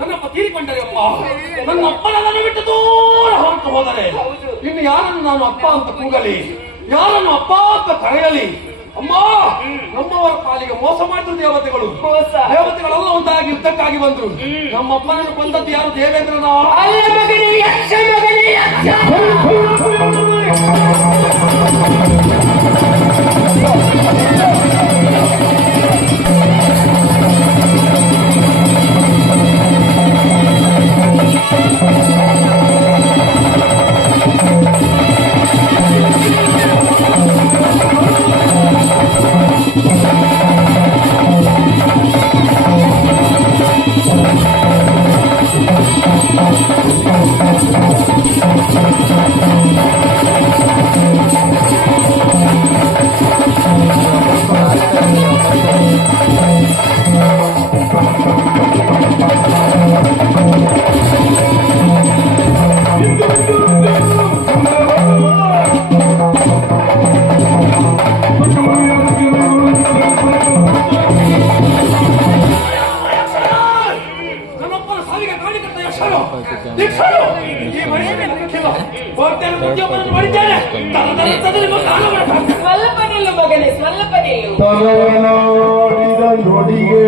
ನನ್ನಪ್ಪ ತೀರಿಕೊಂಡರೆ ಅಮ್ಮ, ನನ್ನ ಅಪ್ಪನ ನನ್ನ ಬಿಟ್ಟು ದೂರ ಹೊರಟು ಹೋದರೆ ಇನ್ನು ಯಾರನ್ನು ನಾನು ಅಪ್ಪ ಅಂತ ಕೂಗಲಿ, ಯಾರನ್ನು ಅಪ್ಪ ಅಂತ ಕರೆಯಲಿ? ಅಮ್ಮ, ನಮ್ಮವರ ಪಾಲಿಗೆ ಮೋಸ ಮಾಡಿದ್ರು ದೇವತೆಗಳು. ದೇವತೆಗಳೆಲ್ಲ ಒಂದಾಗಿ ಯುದ್ಧಕ್ಕಾಗಿ ಬಂದ್ರು. ನಮ್ಮ ಅಪ್ಪನನ್ನು ಕೊಂದದ್ದು ಯಾರು? ದೇವೇಂದ್ರನ. ತನವನಾಡಿದ ನುಡಿಗೆ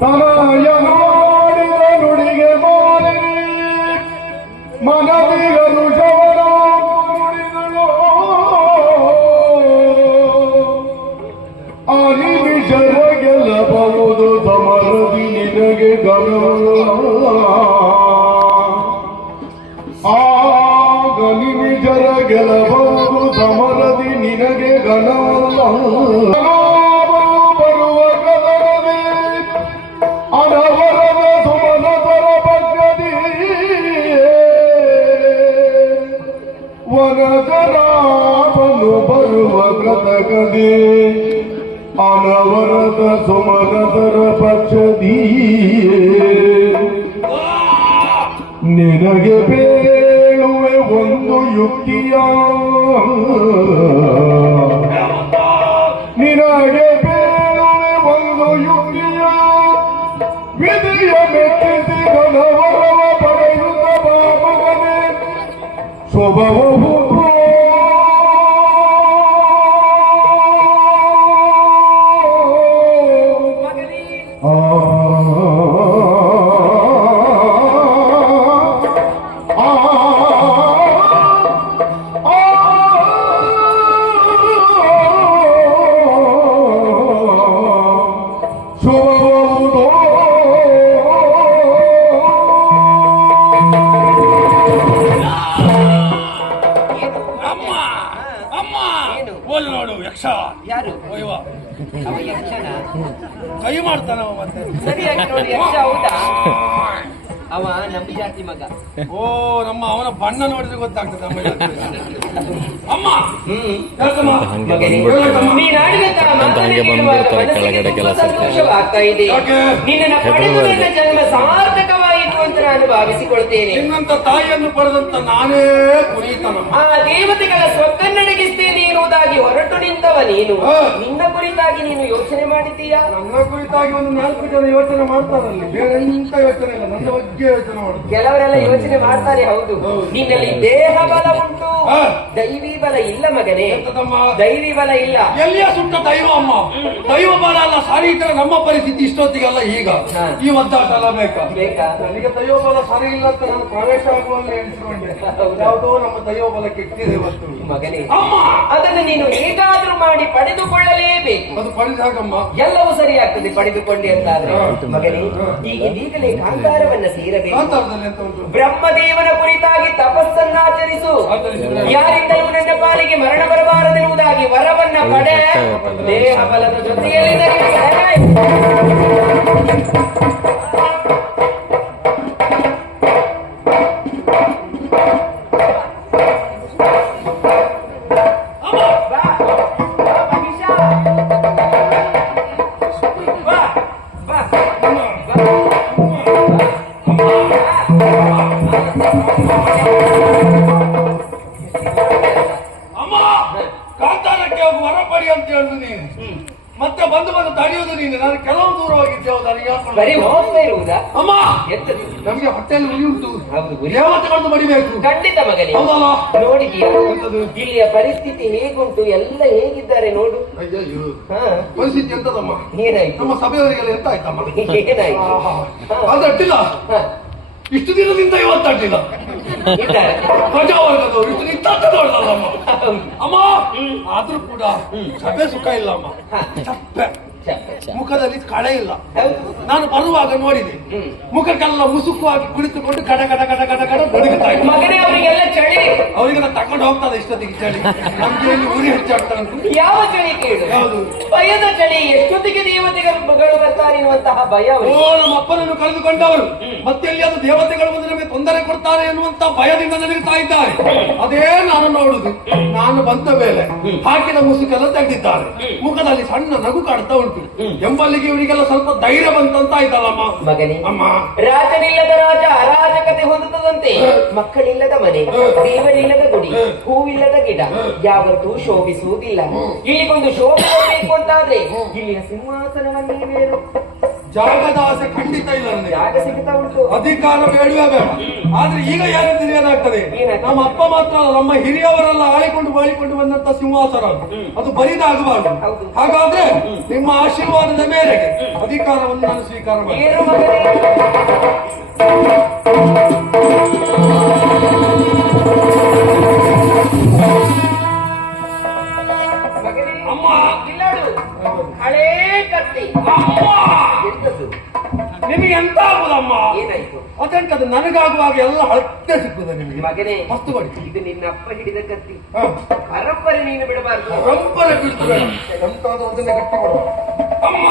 ತನಯನಾಡಿದ ನುಡಿಗೆ ಮನದಿಗನು ಶವನ ನುಡಿಗಳು ಅನಿಮಿಷರ ಗೆಲ್ಲಬಹುದು ಸಮರದಿ ನಿನಗೆ ನಿಮಿಷರ ಗೆಲಬಹುದು ಸಮರದಿ ನಿನಗೆ ಘನವಲ್ಲ. ಬರುವ ಕದರದಿ ಅನವರದ ಸುಮನತರ ಪಕ್ಕದಿ ವನದರಾಪನು ಬರುವ ಕದಗದಿ ಅನವರದ ಸುಮನತರ ಪಕ್ಷದಿ ನಿನಗೆ ಬೇಳುವೆ ಒಂದು ಯುಕ್ತಿಯ, ನಿನಗೆ ಬೇಳುವೆ ಒಂದು ಯುಕ್ತಿಯ, ವಿಧಿಯ ಮೆಚ್ಚಿಸಿ ಘನವರವ ಪಡೆಯುತ್ತ ಬಾಮಗನೆ ಶುಭವು ಕೈ ಮಾಡ್ತಾನವ ಮತ್ತೆ ಸರಿಯಾಗಿ ನೋಡಿ. ಹೌದಾ? ಅವ ನಮ್ಮ ಜಾತಿ ಮಗ. ಓ, ನಮ್ಮ ಅವನ ಬಣ್ಣ ನೋಡಿದ್ರೆ ಗೊತ್ತಾಗ್ತದೆ ನಮ್ಮ ಜಾತಿ. ಅಮ್ಮ, ಸಂತೋಷವಾಗ್ತಾ ಇದೆ. ನಿನ್ನನ್ನು ಪಡೆದು ನನ್ನ ಜನ್ಮ ಸಾರ್ಥಕವಾಯಿತು ಅಂತ ನಾನು ಭಾವಿಸಿಕೊಳ್ತೇನೆ. ನಿನ್ನಂತ ತಾಯಿಯನ್ನು ಪಡೆದಂತ ನಾನೇ ಕುಣಿತನಮ್ಮ. ಆ ದೇವತೆಗಳ ಸ್ವಕ್ಕನ್ನಡಗಿಸ್ತೇನೆ ಎನ್ನುವುದಾಗಿ ಹೊರಟು ನಿಂತವ ನೀನು. ನಿನ್ನ ಕುರಿತಾಗಿ ನೀನು ಯೋಚನೆ ಮಾಡಿದ್ದೀಯಾ? ನನ್ನ ಕುರಿತಾಗಿ ಒಂದು 4 ಜನ ಯೋಚನೆ ಮಾಡ್ತಾರಲ್ಲಿ, ಬೇರೆ ಎಂತ ಯೋಚನೆ ಇಲ್ಲ, ನನ್ನ ಬಗ್ಗೆ ಯೋಚನೆ ಮಾಡುದು. ಕೆಲವರೆಲ್ಲ ಯೋಚನೆ ಮಾಡ್ತಾರೆ. ಹೌದು, ನಿನ್ನಲ್ಲಿ ದೇಹ ಬಲ ಉಂಟು, ದೈವಿ ಬಲ ಇಲ್ಲ ಮಗನೇ. ದೈವಿ ಬಲ ಇಲ್ಲ. ಎಲ್ಲಿಯ ಸುಟ್ಟ ದೈವ ಅಮ್ಮ? ದೈವ ಬಲ ಅಲ್ಲ, ಸರಿ ಇದ್ರೆ ನಮ್ಮ ಪರಿಸ್ಥಿತಿ ಇಷ್ಟೊತ್ತಿಗೆಲ್ಲ ಈಗ ಈ ಒದ್ದಾಟ ಎಲ್ಲ ಬೇಕಾ? ನನಗೆ ದೈವ ಬಲ ಸರಿ ಇಲ್ಲ ಅಂತ ನಾನು ಪ್ರವೇಶ ಆಗುವಲ್ಲಿ ಎಣಿಸಿಕೊಂಡೆ. ಯಾವುದೋ ನಮ್ಮ ದೈವ ಬಲ ಕೆಟ್ಟಿದೆ ಇವತ್ತು ಮಗನೇ. ಅದನ್ನು ನೀನು ಹೇಗಾದ್ರೂ ಮಾಡಿ ಪಡೆದುಕೊಳ್ಳಲೇಬೇಕು. ಅದು ಪಡೆದಾಗಮ್ಮ ಎಲ್ಲವೂ ಸರಿಯಾಗ್ತದೆ ಪಡೆದುಕೊಂಡೆ ಅಂತಾದ್ರೆ. ಮಗನೇ, ಈಗಲೇ ಕಾಂತಾರವನ್ನ ಸೇರಬೇಕು. ಬ್ರಹ್ಮದೇವನ ಕುರಿತಾಗಿ ತಪಸ್ಸನ್ನಾಚರಿಸು. ಯಾರಿಂದಲೂ ನನ್ನ ಪಾಲಿಗೆ ಮರಣ ಬರಬಾರದೆನ್ನುವುದಾಗಿ ವರವನ್ನ ಪಡೆ. ದೇಹ ಬಲದ ಜೊತೆಯಲ್ಲಿ ಕಾಂತಾರಕ್ಕೆ ಹೋಗಿ ವರ ಪಡಿ ಅಂತ ಹೇಳುದು ನೀನು. ಮತ್ತೆ ಬಂದು ಬರುವಾಗ ತಡೆಯೋದು ನೀನು. ನಾನು ಕೆಲವು ದೂರವಾಗಿದ್ದೇವೆ ನನಗೆ ಬರೀ ಹೋಗ್ತಾ ಇರುವುದಾ? ಅಮ್ಮ ಎಂತದು? ನಮಗೆ ಹೊಟ್ಟೆಯಲ್ಲಿ ಉರಿ ಉಂಟು. ಹೌದು, ಗುರಿ ದೇವತೆಗಳನ್ನು ಬಡಿಬೇಕು. ಖಂಡಿತ ಮಗನೇ. ಹೌದಲ್ಲ? ನೋಡಿದೀಯ ಎಂತದು? ಇಲ್ಲಿಯ ಪರಿಸ್ಥಿತಿ ಹೇಗುಂಟು, ಎಲ್ಲ ಹೇಗಿದ್ದಾರೆ ನೋಡು. ಅಯ್ಯಯ್ಯೋ, ಹಾ, ಪರಿಸ್ಥಿತಿ ಎಂತದಮ್ಮ? ಏನಾಯ್ತು? ನಮ್ಮ ಸಭೆಯವರಿಗೆಲ್ಲ ಎಂತ ಆಯ್ತಮ್ಮ? ಏನಾಯ್ತು? ಅದು ಅಡ್ಡಿಲ್ಲ. ಹಾ, ಇಷ್ಟು ದಿನದಿಂದ ಇವತ್ತು ಅಡ್ಡಿಲ್ಲ. ಇದ್ದಾರೆ. ಪ್ರಜಾವರ್ಗದವರು ಇಷ್ಟು ನಿಂತದ್ದಮ್ಮ. ಅಮ್ಮ ಆದ್ರೂ ಕೂಡ ಸಭೆ ಸುಖ ಇಲ್ಲ ಅಮ್ಮ. ಚಪ್ಪೆ, ಮುಖದಲ್ಲಿ ಕಳೆ ಇಲ್ಲ. ಹೌದು. ನಾನು ಬರುವಾಗ ನೋಡಿದೆ, ಮುಖಕ್ಕೆಲ್ಲ ಮುಸುಕುವಾಗಿ ಕುಳಿತುಕೊಂಡು ಕಡ ಕಡ ಕಡ ಕಡ ಕಡ ಬದುಕುತ್ತಾ ಇದ್ದೆ. ಮಗನೇ ಅವರಿಗೆಲ್ಲ ಚಳಿ. ಅವರಿಗೆಲ್ಲ ತಕೊಂಡು ಹೋಗ್ತದೆ ಇಷ್ಟೊತ್ತಿಗೆ ಚಳಿ. ನಮ್ಗೆ ಇಲ್ಲಿ ಉರಿ ಹೆಚ್ಚಾಗ್ತಾ ಉಂಟು. ಯಾವ ಚಳಿ ಕೇಳು? ಯಾವುದು? ಭಯದ ಚಳಿ. ಎಷ್ಟೊತ್ತಿಗೆ ದೇವತೆಗಳು ಬರ್ತಾರೆ ಎನ್ನುವಂತಹ ಭಯ ಓ, ಅವರಿಗೆ. ನಮ್ಮ ಅಪ್ಪನನ್ನು ಕಳೆದುಕೊಂಡವರು ಮತ್ತೆ ಎಲ್ಲಿಯಾದ್ರೂ ದೇವತೆಗಳು ಬಂದು ನಮಗೆ ತೊಂದರೆ ಕೊಡ್ತಾರೆ ಎನ್ನುವಂತ ಭಯದಿಂದ ನಡೀತಾ ಇದ್ದಾರೆ. ಅದೇ ನಾನು ನೋಡುದು. ನಾನು ಬಂದ ಮೇಲೆ ಹಾಕಿದ ಮುಸುಕೆಲ್ಲ ತೆಗೆದಿದ್ದಾರೆ. ಮುಖದಲ್ಲಿ ಸಣ್ಣ ನಗು ಕಾಡ್ತಾ ಉಂಟು. ಎಂಬಲ್ಲಿಗೆ ಇವರಿಗೆಲ್ಲ ಸ್ವಲ್ಪ ಧೈರ್ಯ ಬಂತಂತ ಆಯ್ತಲ್ಲಮ್ಮ. ಮಗನೇ, ಅಮ್ಮ ರಾಜನಿಲ್ಲದ ರಾಜ ಅರಾಜಕತೆ ಹೊಂದುತ್ತದಂತೆ. ಮಕ್ಕಳಿಲ್ಲದ ಮನೆ, ದೇವರಿಲ್ಲದ ಗುಡಿ, ಹೂವಿಲ್ಲದ ಗಿಡ ಯಾವತ್ತೂ ಶೋಭಿಸುವುದಿಲ್ಲ. ಇಲ್ಲಿಗೊಂದು ಶೋಭೆ ಬರಬೇಕು ಅಂತಾದ್ರೆ ಇಲ್ಲಿಯ ಸಿಂಹಾಸನವನ್ನೇ ಬೇರು. ಜಾಗದ ಆಸೆ ಖಂಡಿತ ಇಲ್ಲ ನನಗೆ. ಜಾಗ ಸಿಗುತ್ತಾ ಉಂಟು. ಅಧಿಕಾರ ಬೇಡವೇ ಬೇಡ. ಆದ್ರೆ ಈಗ ಯಾರಿದ್ರೆ ಏನಾಗ್ತದೆ? ಏನಾಗ್ತದೆ? ನಮ್ಮ ಅಪ್ಪ ಮಾತ್ರ ಅಲ್ಲ, ನಮ್ಮ ಹಿರಿಯವರೆಲ್ಲ ಬಾಳಿಕೊಂಡು ಬಂದಂತ ಸಿಂಹಾಸನ ಅದು ಬರಿದಾಗಬಾರದು. ಹೌದು. ಹಾಗಾದ್ರೆ ನಿಮ್ಮ ಆಶೀರ್ವಾದದ ಮೇರೆಗೆ ಅಧಿಕಾರವನ್ನು ನಾನು ಸ್ವೀಕಾರ ಮಾಡಿ. ಏನು ಮಗನೇ? ಮಗನೇ, ಅಮ್ಮ ಇಲ್ಲಡು. ಹಳೇ ಕತ್ತಿ. ಅಮ್ಮ, ಎಂತದ್ದು? ನಿಮಗೆ ಎಂತ ಆಗುದಮ್ಮ? ಏನಾಯ್ತು? ಅದೆಂತದ್ದು? ನನಗಾಗುವಾಗ ಎಲ್ಲ ಹಳತೆ ಸಿಗ್ತದೆ ನಿಮಗೆ. ಮಗನೇ, ಮಸ್ತು ಕೊಡಿ. ಇದು ನಿನ್ನ ಅಪ್ಪ ಹಿಡಿದ ಕತ್ತಿ. ಹ. ಪರಂಪರೆ ನೀನು ಬಿಡಬಾರ್ದು. ರಂಪರೆ ಬೀಳ್ತದೆ. ಎಂತಾದ್ರೂ ಅದನ್ನೇ ಗಟ್ಟಿ ಕೊಡುವ. ಅಮ್ಮ,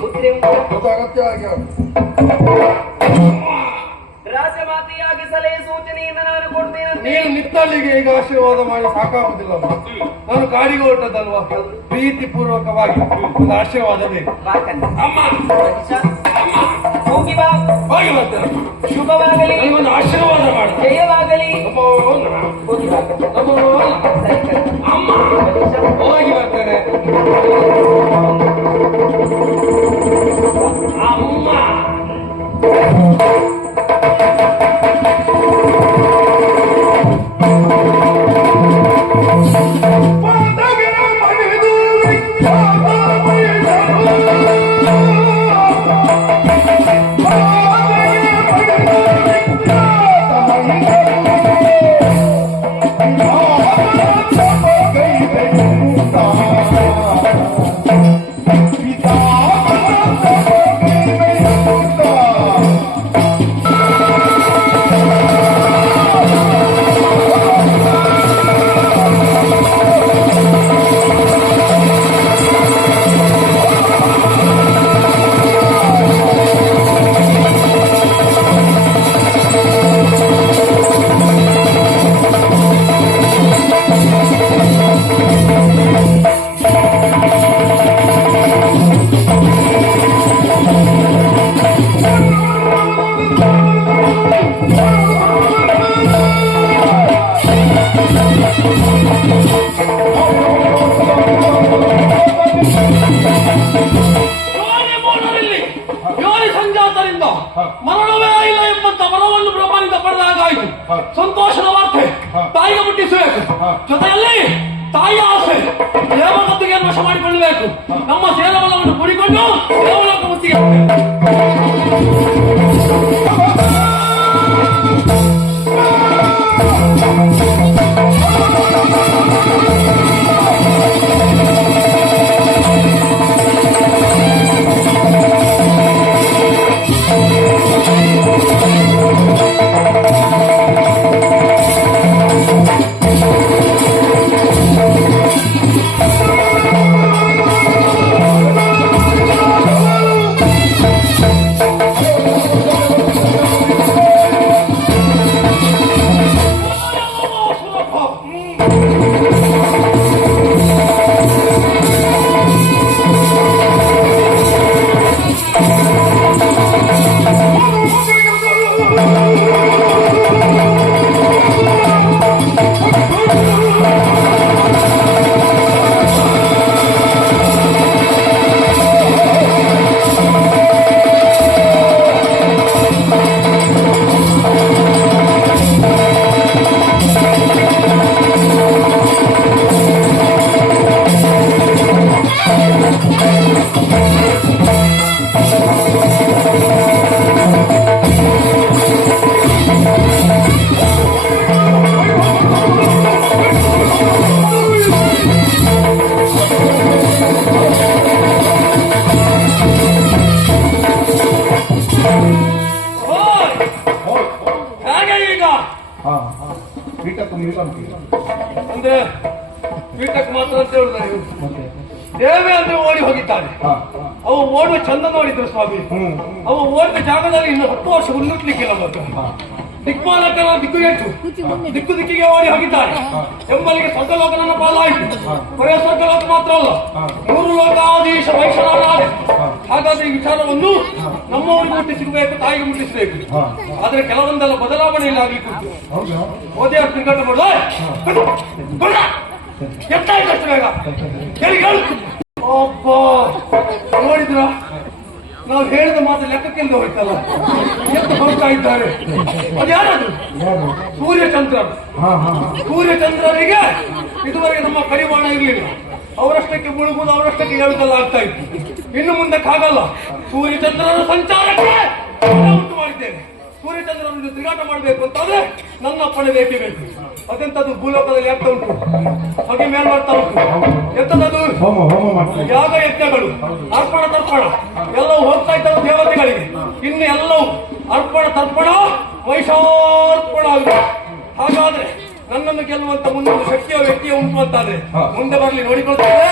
ಮುದ್ರೆ ಉಂಟಾ? ಅದು ಅಗತ್ಯವಾಗಿ ರಾಜಮಾತೆಯಾಗಿ ಸಲಹೆ ಸೂಚನೆಯಿಂದ ನಾನು ಕೊಡ್ತೇನೆ. ನೀನು ನಿತ್ತಲ್ಲಿಗೆ ಈಗ ಆಶೀರ್ವಾದ ಮಾಡಿ ಸಾಕಾಗುದಿಲ್ಲಮ್ಮ. ನಾನು ಕಾಡಿಗೆ ಹೊರಟದಲ್ವಾ, ಪ್ರೀತಿ ಪೂರ್ವಕವಾಗಿ ಒಂದು ಆಶೀರ್ವಾದ ಬೇಕು. ಅಮ್ಮ, ಹೋಗಿ ಬಾ. ಹೋಗಿ ಬರ್ತೇನೆ. ಶುಭವಾಗಲಿ, ನನಗೊಂದು ಆಶೀರ್ವಾದ ಮಾಡ. ಜಯವಾಗಲಿ. ಹೋಗಿ ಬಾ. ಅಮ್ಮ, ಹೋಗಿ ಬರ್ತೇನೆ. ಅಮ್ಮ, ಮರಣವೇ ಇಲ್ಲ ಎಂಬಂತ ವರವನ್ನು ಬ್ರಹ್ಮನಿಂದ ಪಡೆದಾಗಾಯಿತು. ಸಂತೋಷದ ವಾರ್ತೆ ತಾಯಿಗೆ ಮುಟ್ಟಿಸಬೇಕು. ಜೊತೆಯಲ್ಲಿ ತಾಯಿಯ ಆಸೆ ದೇವಗತಿಗೆ ವಶ ಮಾಡಿಕೊಳ್ಳಬೇಕು. ನಮ್ಮ ಸೇನಬಲವನ್ನು ಕುಡಿಕೊಂಡು ದೇವಲೋಕ ಮುತ್ತಿಗೆ ಹೇಗೆ ಈಗ ಹಾ ಹಾ ಪೀಠಕ್ಕೆ ನಿಲ್ಕಂತೀವಿ ಅಂದ್ರೆ ಪೀಠಕ್ಕೆ ಮಾತ್ರ ಅಂತ ಹೇಳಿದ ನೀವು ಮತ್ತೆ ದೇವೇ ಅಂದ್ರೆ ಓಡಿ ಹೋಗಿದ್ದಾನೆ. ಹಾ ಅವ ಓಡುವ ಚಂದ ನೋಡಿದ್ರು ಸ್ವಾಮಿ. ಅವ ಓಡಿದ ಜಾಗದಲ್ಲಿ ಇನ್ನು 10 ವರ್ಷ ಮುನ್ನುಟ್ಲಿಕ್ಕಿಲ್ಲ ಮತ್ತು ದಿಕ್ಪಾಲಕನ ದಿಕ್ಕು ಹೆಚ್ಚು ದಿಕ್ಕು ದಿಕ್ಕಿಗೆ ಓಡಿ ಹೋಗಿದ್ದಾರೆ. ಎಂಬಲ್ಲಿಗೆ ಸ್ವರ್ಗಲೋಕ ನನ್ನ ಪಾಲಾಯಿತು. ಬರೆಯ ಸ್ವರ್ಗಲೋಕ ಮಾತ್ರ ಅಲ್ಲ, 3 ಲೋಕಾಧೀಶ ವೈಶ್ವನಾದೆ. ಹಾಗಾದ್ರೆ ಈ ವಿಚಾರವನ್ನು ನಮ್ಮವರಿಗೆ ಮುಟ್ಟಿಸಬೇಕು, ತಾಯಿಗೆ ಮುಟ್ಟಿಸಬೇಕು. ಆದ್ರೆ ಕೆಲವೊಂದೆಲ್ಲ ಬದಲಾವಣೆ ಇಲ್ಲ ಆಗ್ಲಿಕ್ಕೆ ಹೌದಾ ಓದೇ ತಿರುಗಾಟ ಮಾಡೋದು ಎಷ್ಟಾಯ್ತು ಅಷ್ಟು ಬೇಗ ಒಬ್ಬ ನೋಡಿದ್ರ ನಾವು ಹೇಳಿದ ಮಾತು ಲೆಕ್ಕಕ್ಕಿಂದ ಹೋಯ್ತಲ್ಲ, ಎಷ್ಟು ಹೋಗ್ತಾ ಇದ್ದಾರೆ. ಅದ್ಯಾರದು? ಯಾರು ಸೂರ್ಯಚಂದ್ರ. ಹಾ ಹಾ ಸೂರ್ಯಚಂದ್ರನಿಗೆ ಇದುವರೆಗೆ ನಮ್ಮ ಕಡಿವಾಣ ಇರಲಿಲ್ಲ. ಅವರಷ್ಟಕ್ಕೆ ಮುಳುಗುವುದು, ಅವರಷ್ಟಕ್ಕೆ ಹೇಳುವುದೆಲ್ಲ ಆಗ್ತಾ ಇತ್ತು. ಇನ್ನು ಮುಂದಕ್ಕೆ ಆಗಲ್ಲ. ಸೂರ್ಯಚಂದ್ರನ ಸಂಚಾರಕ್ಕೆ ಉಂಟು ಮಾಡಿದ್ದೇನೆ. ಸೂರ್ಯಚಂದ್ರನ ತಿರುಗಾಟ ಮಾಡಬೇಕು ಅಂತಾದ್ರೆ ನನ್ನ ಅಪ್ಪಣೆ ಬೇಕೇ ಬೇಕು. ಅದೆಂತದ್ದು ಭೂಲೋಕದಲ್ಲಿ ಆಗ್ತಾ ಉಂಟು, ಹಾಗೆ ಮೇಲ್ ಮಾಡ್ತಾ ಉಂಟು. ಎಂತದ್ದು ಹೋಮ ಹೋಮ ಮಾಡ್ತೀವಿ ಯಾಗ ಯಜ್ಞಗಳು, ಅರ್ಪಣ ತರ್ಪಣ ಎಲ್ಲವೂ ಹೋಗ್ತಾ ಇದ್ದವು ದೇವತೆಗಳಿಗೆ. ಇನ್ನು ಎಲ್ಲವೂ ಅರ್ಪಣ ತರ್ಪಣ ವೈಶಾರ್ಪಣ ಆಗಿದೆ. ಹಾಗಾದ್ರೆ ನನ್ನನ್ನು ಗೆಲ್ಲುವಂತ ಮುಂದೊಂದು ಶಕ್ತಿಯ ವ್ಯಕ್ತಿಯ ಉಂಟು ಅಂತಾದ್ರೆ ಮುಂದೆ ಬರಲಿ, ನೋಡಿಕೊಳ್ತೇವೆ.